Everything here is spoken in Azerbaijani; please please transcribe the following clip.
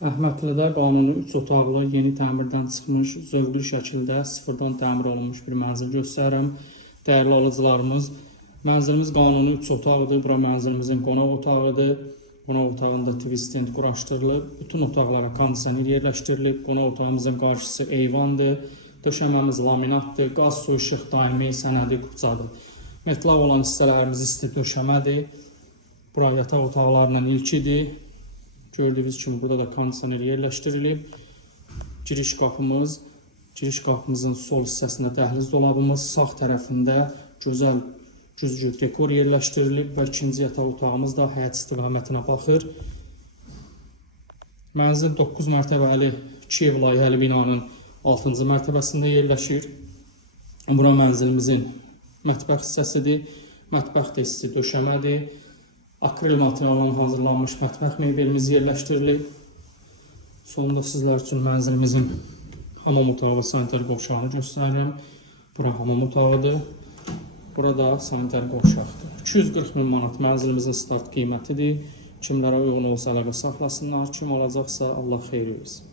Əhmədlidə qanuni 3 otaqlı, yeni təmirdən çıxmış, zövqlü şəkildə sıfırdan təmir olunmuş bir mənzil göstərirəm. Dəyərli alıcılarımız, mənzilimiz qanuni 3 otaqdır. Bura mənzilimizin qonaq otağıdır. Qonaq otağında TV stand quraşdırılıb. Bütün otaqlara kondisioner yerləşdirilib. Qonaq otağımızın qarşısı eyvandır. Döşəməmiz laminatdır. Qaz, su, işıq, daimi, sənədi, qubcadır. Metlaq olan hissələrimiz isti döşəmədir. Bura yataq otaqlarından ilkidir. Gördüyünüz kimi burada da kondisioner yerləşdirilib. Giriş qapımızın sol hissəsində dəhliz dolabımız, sağ tərəfində gözəl güzgü dekor yerləşdirilib və ikinci yataq otağımız da həyət istiqamətinə baxır. Mənzil 9 mərtəbəli 2 ev layihəli binanın 6-cı mərtəbəsində yerləşir. Bura mənzilimizin mətbəx hissəsidir. Mətbəx isti döşəmədir. Akril materialından hazırlanmış mətbəx mebelimiz yerləşdirilib. Sonunda sizlər üçün mənzilimizin hamam otağı və sanitar qovşağını göstərirəm. Bura hamam otağıdır. Burada sanitar qovşaqdır. 240 min manat mənzilimizin start qiymətidir. Kimlərə uyğun olsa əlaqə saxlasınlar. Kim alacaqsa Allah xeyir versin.